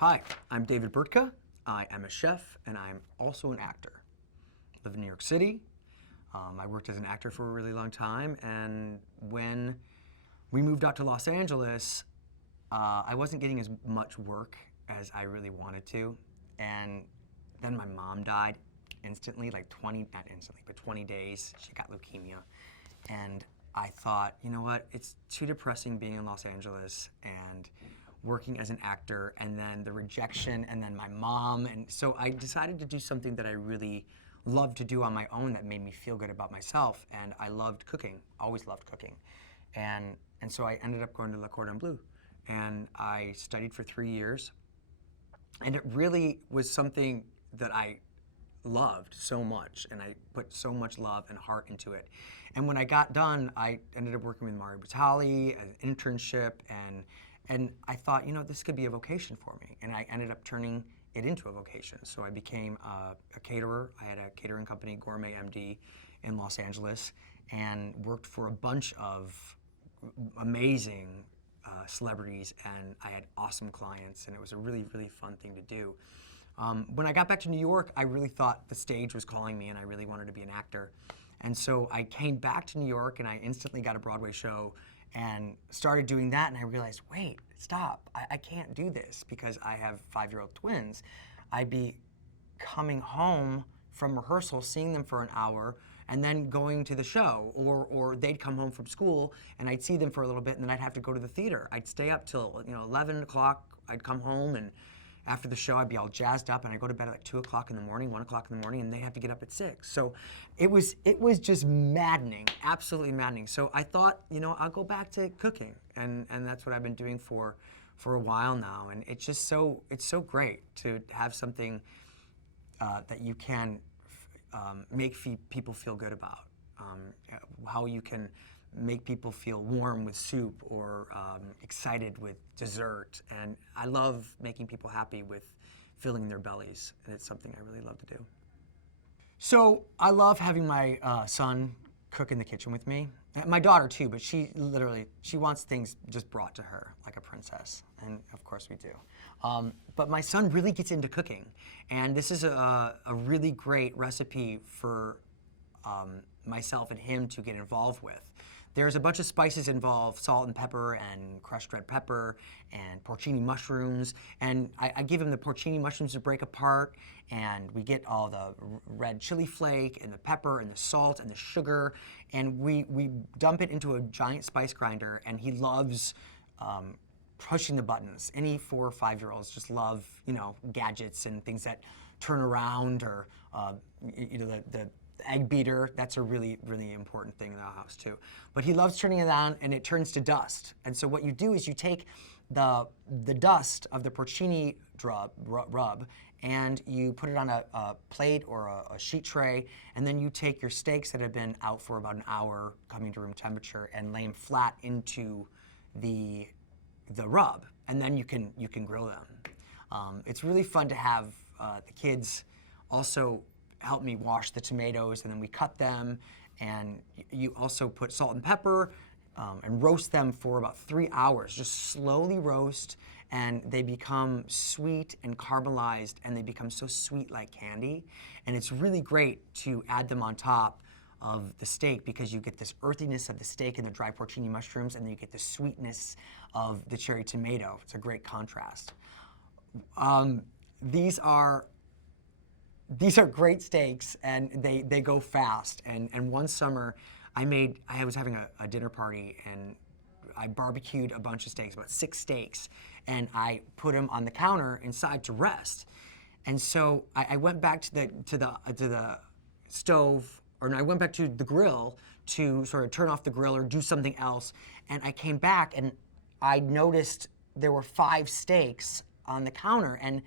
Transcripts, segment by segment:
Hi, I'm David Burtka. I am a chef and I'm also an actor. I live in New York City. I worked as an actor for a really long time, and when we moved out to Los Angeles, I wasn't getting as much work as I really wanted to, and then my mom died instantly, like 20, not instantly, but 20 days. She got leukemia, and I thought, you know what, it's too depressing being in Los Angeles and working as an actor, and then the rejection, and then my mom, and so I decided to do something that I really loved to do on my own that made me feel good about myself, and I loved cooking, always loved cooking. And so I ended up going to Le Cordon Bleu, and I studied for 3 years, and it really was something that I loved so much, and I put so much love and heart into it. And when I got done, I ended up working with Mario Batali, an internship, and I thought, you know, this could be a vocation for me, and I ended up turning it into a vocation. So I became a caterer. I had a catering company, Gourmet MD, in Los Angeles, and worked for a bunch of amazing celebrities, and I had awesome clients, and it was a really, really fun thing to do. When I got back to New York, I really thought the stage was calling me, and I really wanted to be an actor. And so I came back to New York, and I instantly got a Broadway show and started doing that, and I realized, wait, stop, I can't do this because I have 5-year-old twins. I'd be coming home from rehearsal, seeing them for an hour, and then going to the show, or they'd come home from school, and I'd see them for a little bit, and then I'd have to go to the theater. I'd stay up till 11 o'clock, I'd come home, and after the show, I'd be all jazzed up, and I'd go to bed at like 2 o'clock in the morning, 1 o'clock in the morning, and they have to get up at 6. So it was just maddening, absolutely maddening. So I thought, I'll go back to cooking, and that's what I've been doing for a while now. And it's just it's so great to have something that you can make people feel good about. How you can make people feel warm with soup or excited with dessert. And I love making people happy with filling their bellies, and it's something I really love to do. So I love having my son cook in the kitchen with me. My daughter too, but she wants things just brought to her like a princess, and of course we do. But my son really gets into cooking, and this is a really great recipe for myself and him to get involved with. There's a bunch of spices involved, salt and pepper and crushed red pepper and porcini mushrooms. And I give him the porcini mushrooms to break apart, and we get all the red chili flake and the pepper and the salt and the sugar, and we dump it into a giant spice grinder, and he loves pushing the buttons. Any 4 or 5-year-olds just love, gadgets and things that turn around, or the egg beater. That's a really, really important thing in our house too. But he loves turning it on, and it turns to dust. And so what you do is you take the dust of the porcini rub, and you put it on a plate or a sheet tray, and then you take your steaks that have been out for about an hour, coming to room temperature, and lay them flat into the rub, and then you can grill them. It's really fun to have the kids also help me wash the tomatoes, and then we cut them, and you also put salt and pepper and roast them for about 3 hours. Just slowly roast, and they become sweet and caramelized, and they become so sweet like candy. And it's really great to add them on top of the steak because you get this earthiness of the steak and the dry porcini mushrooms, and then you get the sweetness of the cherry tomato. It's a great contrast. These are great steaks, and they go fast. And one summer, I was having a dinner party, and I barbecued a bunch of steaks, about 6 steaks, and I put them on the counter inside to rest. And so I went back to the stove, or no, I went back to the grill to sort of turn off the grill or do something else. And I came back, and I noticed there were 5 steaks on the counter, and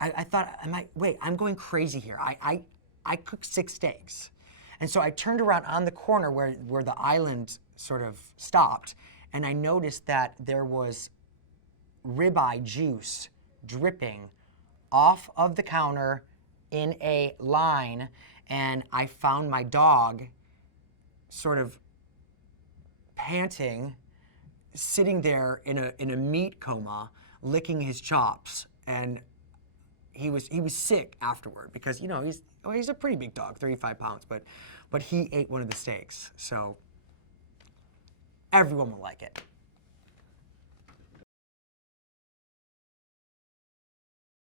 I thought, I'm going crazy here. I cooked 6 steaks. And so I turned around on the corner where the island sort of stopped, and I noticed that there was ribeye juice dripping off of the counter in a line, and I found my dog sort of panting, sitting there in a meat coma, licking his chops. and he was sick afterward because he's a pretty big dog, 35 pounds, but he ate one of the steaks, so everyone will like it.